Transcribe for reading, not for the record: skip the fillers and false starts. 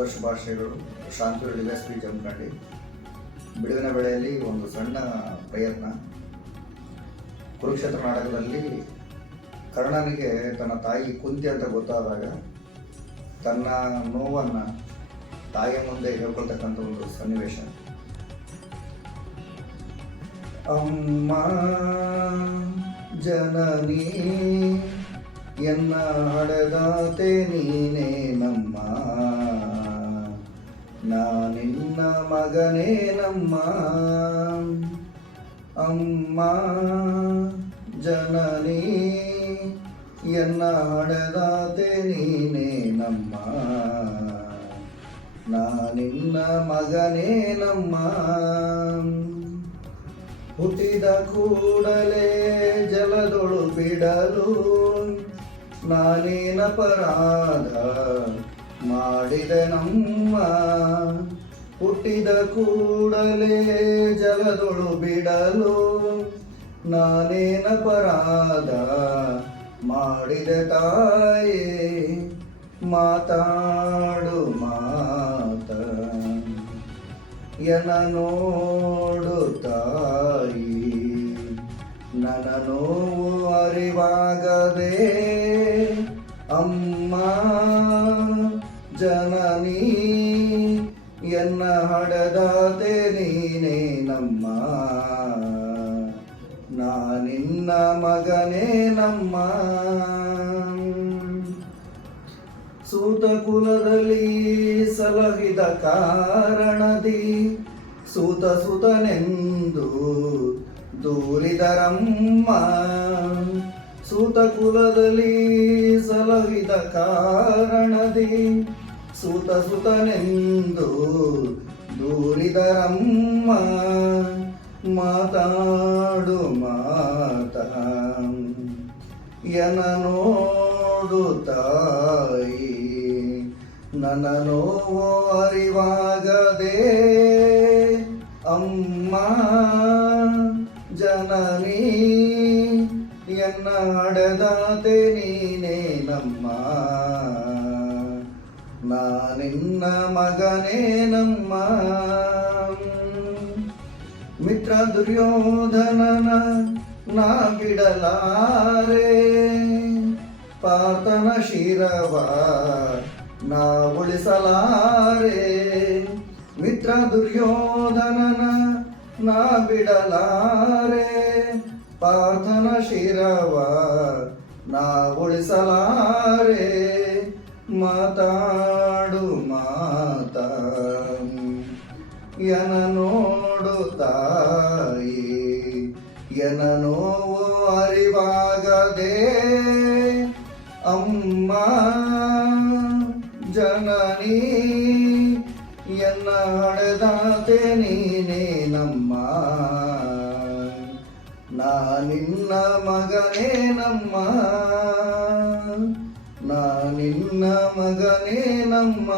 ಆದರ್ಶ ಭಾಷೆಗಳು ಶಾಂತೂರು ಡಿವೈಎಸ್ಪಿ ಜಮಖಂಡಿ. ಬಿಡುವಿನ ವೇಳೆಯಲ್ಲಿ ಒಂದು ಸಣ್ಣ ಪ್ರಯತ್ನ. ಕುರುಕ್ಷೇತ್ರ ನಾಟಕದಲ್ಲಿ ಕರ್ಣನಿಗೆ ತನ್ನ ತಾಯಿ ಕುಂತಿ ಅಂತ ಗೊತ್ತಾದಾಗ ತನ್ನ ನೋವನ್ನು ತಾಯಿಯ ಮುಂದೆ ಹೇಳ್ಕೊಳ್ತಕ್ಕಂಥ ಒಂದು ಸನ್ನಿವೇಶ. ಅಮ್ಮ ಜನನಿ ಎನ್ನ ಹಡೆದಾತೆ ನೀನೇ ನಮ್ಮ, ನಾನಿನ್ನ ಮಗನೇ ನಮ್ಮ. ಅಮ್ಮ ಜನನಿ ಎನ್ನ ಹಡೆದಾತೆ ನೀನೇ ನಮ್ಮ, ನಾನಿನ್ನ ಮಗನೇ ನಮ್ಮ. ಹುಟ್ಟಿದ ಕೂಡಲೇ ಜಲದೊಳು ಬಿಡಲು ನಾನೇನಪರಾಧ ಮಾಡಿದೆ ನಮ್ಮ. ಹುಟ್ಟಿದ ಕೂಡಲೇ ಜಲದೊಳು ಬಿಡಲು ನಾನೇನಪರಾಧ ಮಾಡಿದೆ ತಾಯೇ, ಮಾತಾಡು ಮಾತ ಎನ ನೋಡು ತಾಯಿ. ನನ್ನ ನೋವು ಅರಿವಾಗದೆ ಅಮ್ಮ ಜನನಿ ಎನ್ನ ಹಡೆದಾತೆ ನೀನೇ ನಮ್ಮ, ನಾನಿನ್ನ ಮಗನೇ ನಮ್ಮ. ಸೂತ ಕುಲದಲ್ಲಿ ಸಲಹಿದ ಕಾರಣದಿ ಸೂತ ಸುತನೆಂದು ದೂರಿದರಮ್ಮ. ಸೂತ ಕುಲದಲ್ಲಿ ಸಲಹಿದ ಕಾರಣದಿ ಸೂತ ಸುತನೆಂದು ದೂರಿದರಮ್ಮ. ಮಾತಾಡು ಮಾತ ಎನ ನೋಡು ತಾಯಿ. ನನ್ನ ನೋವು ಅರಿವಾಗದೆ ಅಮ್ಮ ಜನನಿ ಎನ್ನ ಹಡೆದಾತೆ ನೀನೇ ನಮ್ಮ, ನಾನಿನ್ನ ಮಗನೇ ನಮ್ಮ. ಮಿತ್ರ ದುರ್ಯೋಧನನ ನಾ ಬಿಡಲಾರೆ, ಪಾರ್ಥನ ಶಿರವ ನಾ ಉಳಿಸಲಾರೆ. ಮಿತ್ರ ದುರ್ಯೋಧನನ ನಾ ಬಿಡಲಾರೆ, ಪಾರ್ಥನ ಶಿರವ ನಾ ಉಳಿಸಲಾರೆ. ಮಾತಾಡು ಮಾತ ಎನ ನೋಡು ತಾಯಿ. ಎನ ನೋವು ಅರಿವಾಗದೆ ಅಮ್ಮ ಜನನಿ ಎನ್ನ ಹಡೆದಾತೆ ನೀನೇ ನಮ್ಮ, ನಾನಿನ್ನ ಮಗನೇ ನಮ್ಮ, ನಾನಿನ್ನ ಮಗನೇ ನಮ್ಮ.